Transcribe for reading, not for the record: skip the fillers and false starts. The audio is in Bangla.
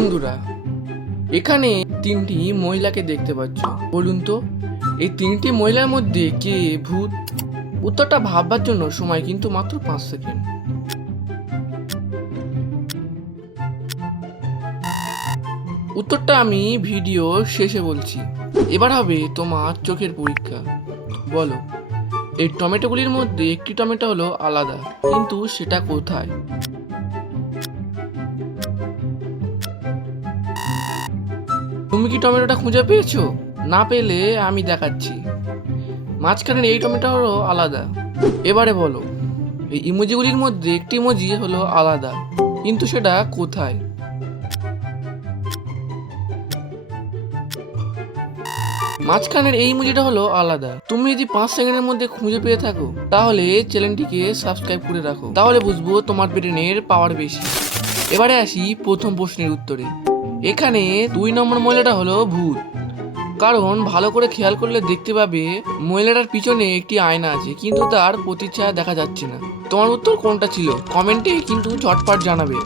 বন্ধুরা, এখানে তিনটি মহিলাকে দেখতে পাচ্ছ। বলুন তো, এই তিনটি মহিলার মধ্যে কে ভূত? উত্তরটা ভাববার জন্য সময় কিন্তু মাত্র 5 সেকেন্ড। উত্তরটা আমি ভিডিও শেষে বলছি। এবার হবে তোমার চোখের পরীক্ষা। বলো, এই টমেটোগুলির মধ্যে একটি টমেটো হলো আলাদা, কিন্তু সেটা কোথায়? তুমি কি টমেটোটা খুঁজে পেয়েছো? না পেলে আমি দেখাচ্ছি। মাঝখানের এই টমেটো হলো আলাদা। এবারে বলো, এই ইমোজিগুলির মধ্যে একটি ইমোজি হলো আলাদা, কিন্তু সেটা কোথায়? মাঝখানের এই ইমোজিটা হলো আলাদা। তুমি যদি 5 সেকেন্ডের মধ্যে খুঁজে পেয়ে থাকো, তাহলে চ্যানেলটিকে সাবস্ক্রাইব করে রাখো, তাহলে বুঝবো তোমার ব্রেনের পাওয়ার বেশি। এবারে আসি প্রথম প্রশ্নের উত্তরে। এখানে 2 নম্বর মহিলাটা হলো ভূত, কারণ ভালো করে খেয়াল করলে দেখতে পাবে মহিলাটার পিছনে একটি আয়না আছে, কিন্তু তার প্রতিচ্ছায়া দেখা যাচ্ছে না। তোমার উত্তর কোনটা ছিল কমেন্টে কিন্তু ঝটপট জানাবে।